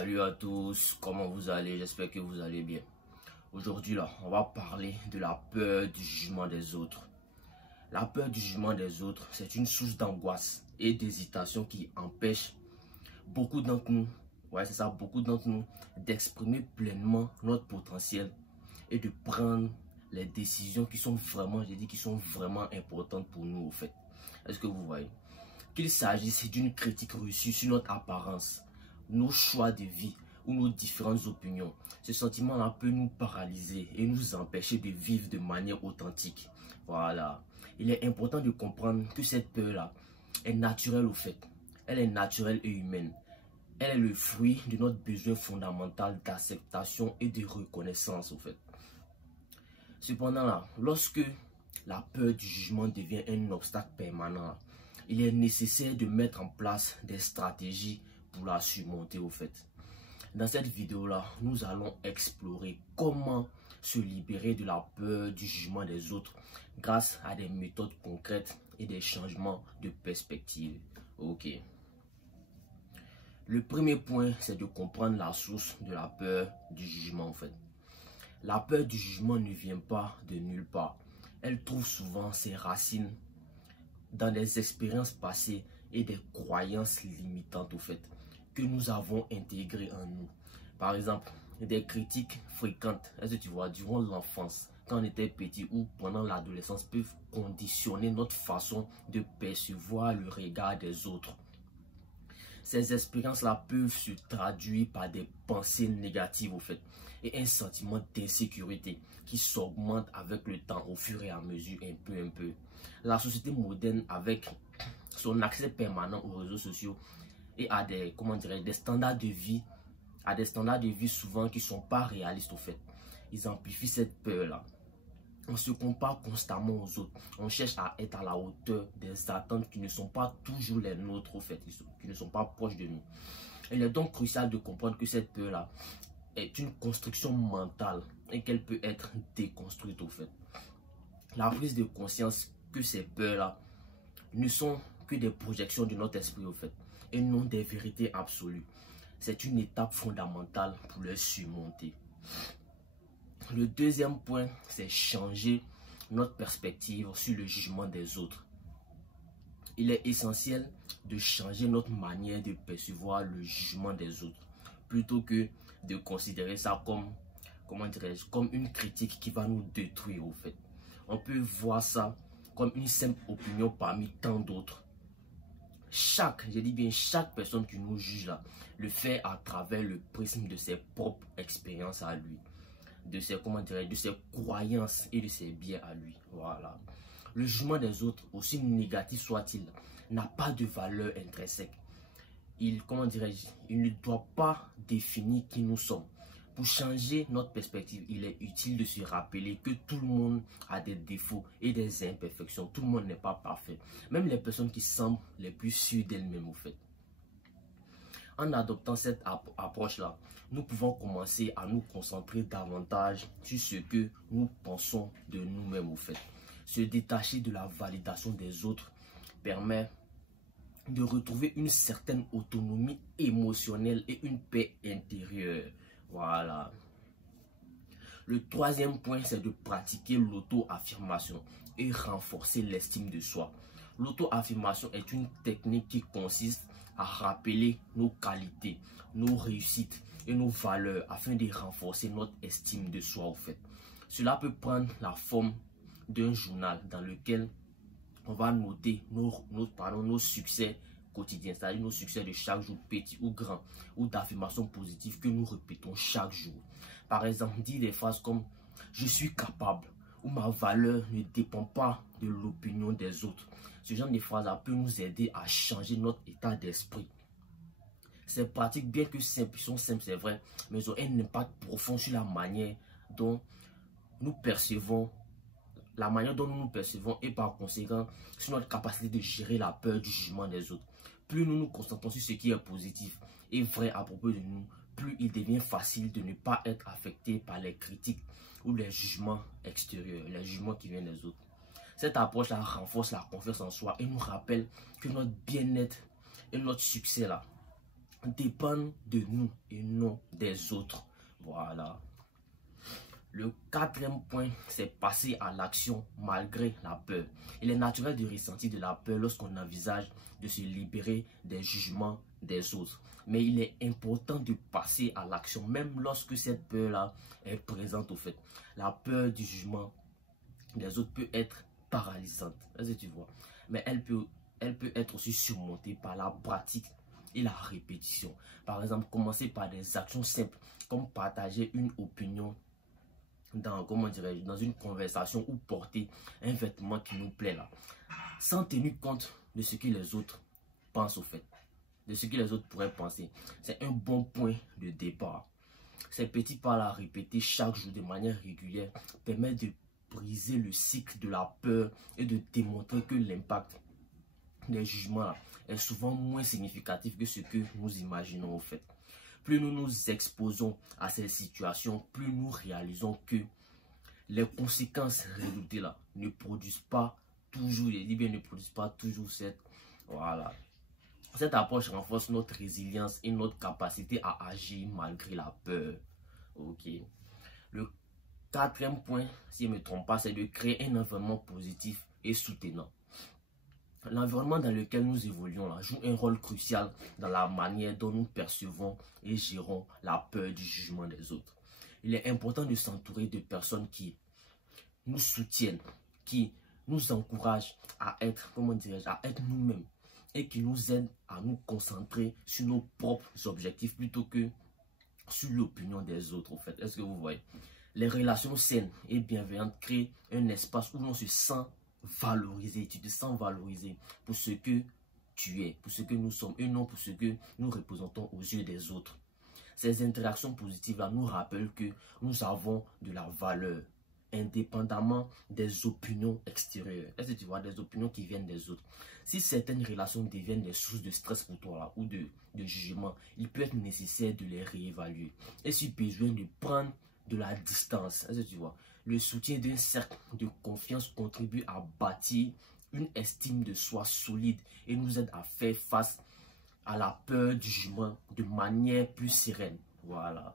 Salut à tous, comment vous allez? J'espère que vous allez bien. Aujourd'hui là, on va parler de la peur du jugement des autres. La peur du jugement des autres, c'est une source d'angoisse et d'hésitation qui empêche beaucoup d'entre nous, beaucoup d'entre nous d'exprimer pleinement notre potentiel et de prendre les décisions qui sont vraiment, qui sont vraiment importantes pour nous au fait. Est-ce que vous voyez? Qu'il s'agisse d'une critique reçue sur notre apparence, nos choix de vie ou nos différentes opinions, ce sentiment-là peut nous paralyser et nous empêcher de vivre de manière authentique. Voilà. Il est important de comprendre que cette peur-là est naturelle au fait. Elle est naturelle et humaine. Elle est le fruit de notre besoin fondamental d'acceptation et de reconnaissance au fait. Cependant, là, lorsque la peur du jugement devient un obstacle permanent, il est nécessaire de mettre en place des stratégies pour la surmonter au fait. Dans cette vidéo-là, nous allons explorer comment se libérer de la peur du jugement des autres grâce à des méthodes concrètes et des changements de perspective. Ok. Le premier point, c'est de comprendre la source de la peur du jugement en fait. La peur du jugement ne vient pas de nulle part. Elle trouve souvent ses racines dans des expériences passées et des croyances limitantes au fait que nous avons intégrées en nous. Par exemple, des critiques fréquentes, est-ce que tu vois, durant l'enfance, quand on était petit ou pendant l'adolescence, peuvent conditionner notre façon de percevoir le regard des autres. Ces expériences-là peuvent se traduire par des pensées négatives au fait et un sentiment d'insécurité qui s'augmente avec le temps au fur et à mesure, un peu. La société moderne, avec son accès permanent aux réseaux sociaux et à des, des standards de vie, souvent qui ne sont pas réalistes au fait, ils amplifient cette peur-là. On se compare constamment aux autres. On cherche à être à la hauteur des attentes qui ne sont pas toujours les nôtres au fait, qui ne sont pas proches de nous. Il est donc crucial de comprendre que cette peur-là est une construction mentale et qu'elle peut être déconstruite au fait. La prise de conscience que ces peurs-là ne sont que des projections de notre esprit au fait et non des vérités absolues. C'est une étape fondamentale pour les surmonter. Le deuxième point, c'est changer notre perspective sur le jugement des autres. Il est essentiel de changer notre manière de percevoir le jugement des autres plutôt que de considérer ça comme, comme une critique qui va nous détruire au fait. On peut voir ça comme une simple opinion parmi tant d'autres. Chaque personne qui nous juge là, le fait à travers le prisme de ses propres expériences à lui, de ses croyances et de ses biais à lui. Voilà. Le jugement des autres, aussi négatif soit-il, n'a pas de valeur intrinsèque. Il ne doit pas définir qui nous sommes. Pour changer notre perspective, il est utile de se rappeler que tout le monde a des défauts et des imperfections. Tout le monde n'est pas parfait. Même les personnes qui semblent les plus sûres d'elles-mêmes au fait. En adoptant cette approche-là, nous pouvons commencer à nous concentrer davantage sur ce que nous pensons de nous-mêmes au fait. Se détacher de la validation des autres permet de retrouver une certaine autonomie émotionnelle et une paix intérieure. Voilà. Le troisième point, c'est de pratiquer l'auto-affirmation et renforcer l'estime de soi. L'auto-affirmation est une technique qui consiste à rappeler nos qualités, nos réussites et nos valeurs afin de renforcer notre estime de soi au fait. Cela peut prendre la forme d'un journal dans lequel on va noter nos succès quotidiens, c'est-à-dire nos succès de chaque jour, petits ou grands, ou d'affirmations positives que nous répétons chaque jour. Par exemple, dire des phrases comme « je suis capable » ou « ma valeur ne dépend pas de l'opinion des autres ». Ce genre de phrases peut nous aider à changer notre état d'esprit. Ces pratiques, bien que simples, sont simples, c'est vrai, mais ont un impact profond sur la manière dont nous percevons et par conséquent sur notre capacité de gérer la peur du jugement des autres. Plus nous nous concentrons sur ce qui est positif et vrai à propos de nous, plus il devient facile de ne pas être affecté par les critiques ou les jugements extérieurs, les jugements qui viennent des autres. Cette approche-là renforce la confiance en soi et nous rappelle que notre bien-être et notre succès là dépendent de nous et non des autres. Voilà. Le quatrième point, c'est passer à l'action malgré la peur. Il est naturel de ressentir de la peur lorsqu'on envisage de se libérer des jugements des autres. Mais il est important de passer à l'action, même lorsque cette peur-là est présente au fait. La peur du jugement des autres peut être paralysante, est-ce que tu vois? Mais elle peut être aussi surmontée par la pratique et la répétition. Par exemple, commencer par des actions simples, comme partager une opinion dans, dans une conversation ou porter un vêtement qui nous plaît là, sans tenir compte de ce que les autres pensent au fait, de ce que les autres pourraient penser. C'est un bon point de départ. Ces petits pas-là répétés chaque jour de manière régulière permettent de briser le cycle de la peur et de démontrer que l'impact des jugements là est souvent moins significatif que ce que nous imaginons au fait. Plus nous nous exposons à ces situations, plus nous réalisons que les conséquences redoutées là ne produisent pas toujours, ne produisent pas toujours cette approche renforce notre résilience et notre capacité à agir malgré la peur. Ok. Le quatrième point, si je ne me trompe pas, c'est de créer un environnement positif et soutenant. L'environnement dans lequel nous évoluons là, joue un rôle crucial dans la manière dont nous percevons et gérons la peur du jugement des autres. Il est important de s'entourer de personnes qui nous soutiennent, qui nous encouragent à être, à être nous-mêmes et qui nous aident à nous concentrer sur nos propres objectifs plutôt que sur l'opinion des autres. En fait, est-ce que vous voyez? Les relations saines et bienveillantes créent un espace où l'on se sent valorisé, tu te sens valorisé pour ce que tu es, pour ce que nous sommes et non pour ce que nous représentons aux yeux des autres. Ces interactions positives-là nous rappellent que nous avons de la valeur, indépendamment des opinions extérieures. Est-ce que tu vois, des opinions qui viennent des autres? Si certaines relations deviennent des sources de stress pour toi là, ou de jugement, il peut être nécessaire de les réévaluer. Et si besoin de prendre de la distance. Est-ce que tu vois? Le soutien d'un cercle de confiance contribue à bâtir une estime de soi solide et nous aide à faire face à la peur du jugement de manière plus sereine. Voilà.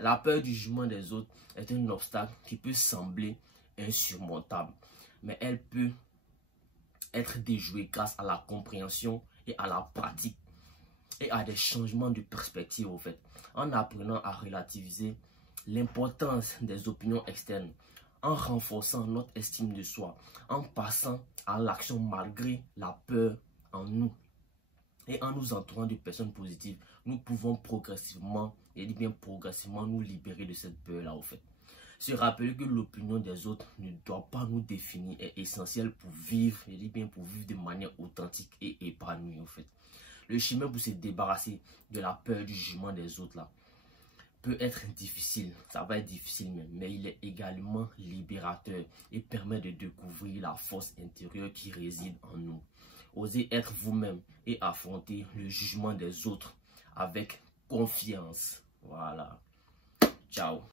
La peur du jugement des autres est un obstacle qui peut sembler insurmontable, mais elle peut être déjouée grâce à la compréhension et à la pratique et à des changements de perspective au fait, en apprenant à relativiser l'importance des opinions externes, en renforçant notre estime de soi, en passant à l'action malgré la peur en nous et en nous entourant de personnes positives, nous pouvons progressivement, et bien progressivement, nous libérer de cette peur-là au fait. Se rappeler que l'opinion des autres ne doit pas nous définir est essentiel pour vivre, et bien pour vivre de manière authentique et épanouie au fait. Le chemin pour se débarrasser de la peur du jugement des autres là peut être difficile, ça va être difficile même, mais il est également libérateur et permet de découvrir la force intérieure qui réside en nous. Osez être vous-même et affronter le jugement des autres avec confiance. Voilà. Ciao.